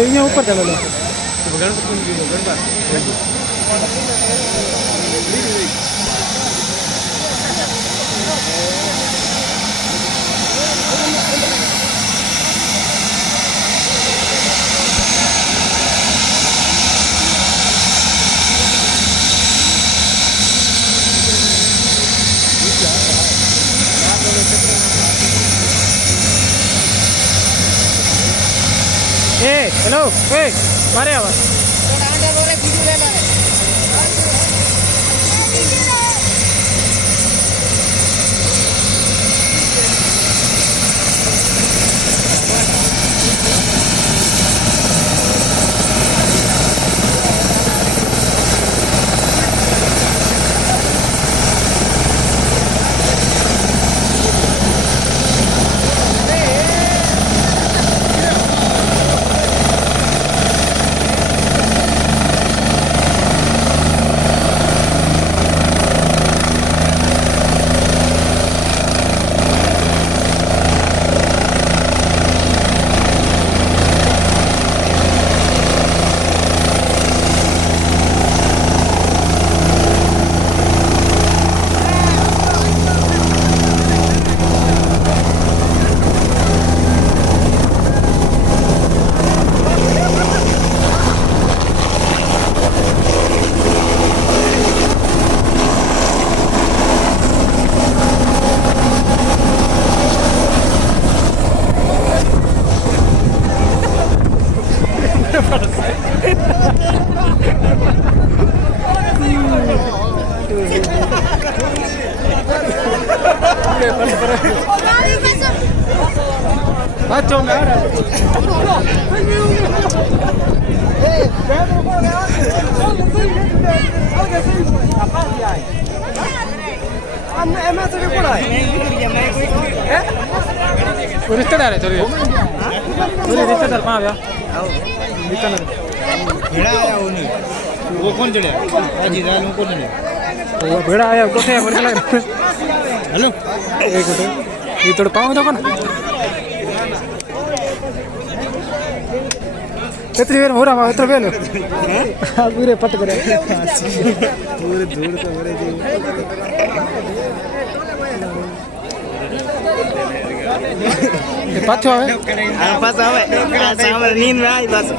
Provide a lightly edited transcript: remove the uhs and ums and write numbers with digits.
ini ऊपर चलो लो हेलो मारे आवाज बच्चों में आ रहा है रिश्तेदार है चलिए रिश्तेदार कहाँ गया भेड़ा आया वो कौन चढ़े वो कौन चढ़े भेड़ा आया कोठे हेलो एक मिनट ये थोड़ा पाँव तो कौन इतनी देर हो रहा इतना वेल पूरे पट करे पूरे धूल तो भरे जी पाछो आवे पास आवे नींद में आई बस